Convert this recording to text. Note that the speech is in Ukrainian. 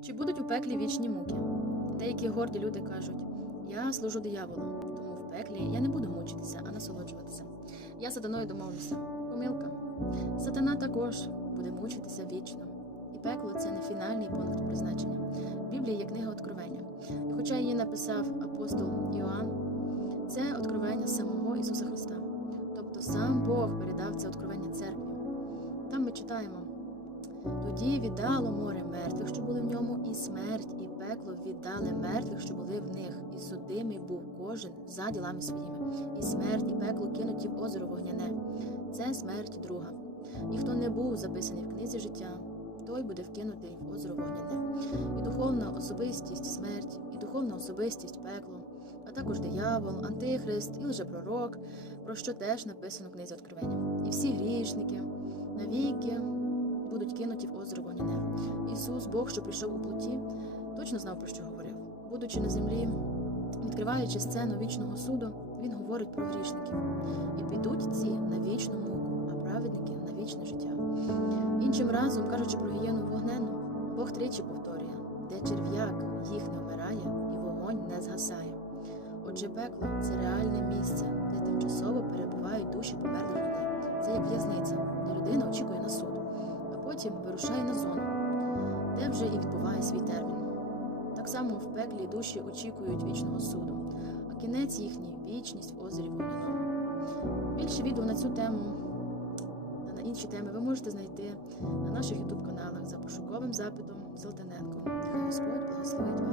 Чи будуть у пеклі вічні муки? Деякі горді люди кажуть: я служу дияволу, тому в пеклі я не буду мучитися, а насолоджуватися. Я сатаною домовлюся. Помилка. Сатана також буде мучитися вічно. І пекло це не фінальний пункт призначення. Біблія є книга Откровення. І хоча її написав апостол Іоанн, це откровення самого Ісуса Христа. Тобто сам Бог передав це откровення церкві. Там ми читаємо. Тоді віддало море мертвих, що були в ньому, і смерть, і пекло віддали мертвих, що були в них, і судимий був кожен за ділами своїми, і смерть, і пекло кинуті в озеро вогняне. Це смерть друга. І хто не був записаний в книзі життя, той буде вкинутий в озеро вогняне. І духовна особистість смерть, і духовна особистість пекло, а також диявол, антихрист і лжепророк, про що теж написано в книзі Откровення. І всі грішники навіки будуть кинуті в озеро вогняне. Ісус, Бог, що прийшов у плоті, точно знав, про що говорив. Будучи на землі, відкриваючи сцену вічного суду, Він говорить про грішників. І підуть ці на вічну муку, а праведники на вічне життя. Іншим разом, кажучи про гієну вогнену, Бог тричі повторює, де черв'як їх не вмирає, і вогонь не згасає. Отже, пекло це реальне місце, де тимчасово перебувають душі померлих людей. Це як в'язниця, де людина очікує на суд, потім вирушає на зону, де вже і відбуває свій термін. Так само в пеклі душі очікують вічного суду, а кінець їхній вічність в озері вогняному. Більше відео на цю тему та на інші теми ви можете знайти на наших ютуб каналах за пошуковим запитом Золотаненко. Нехай Господь благословить вас.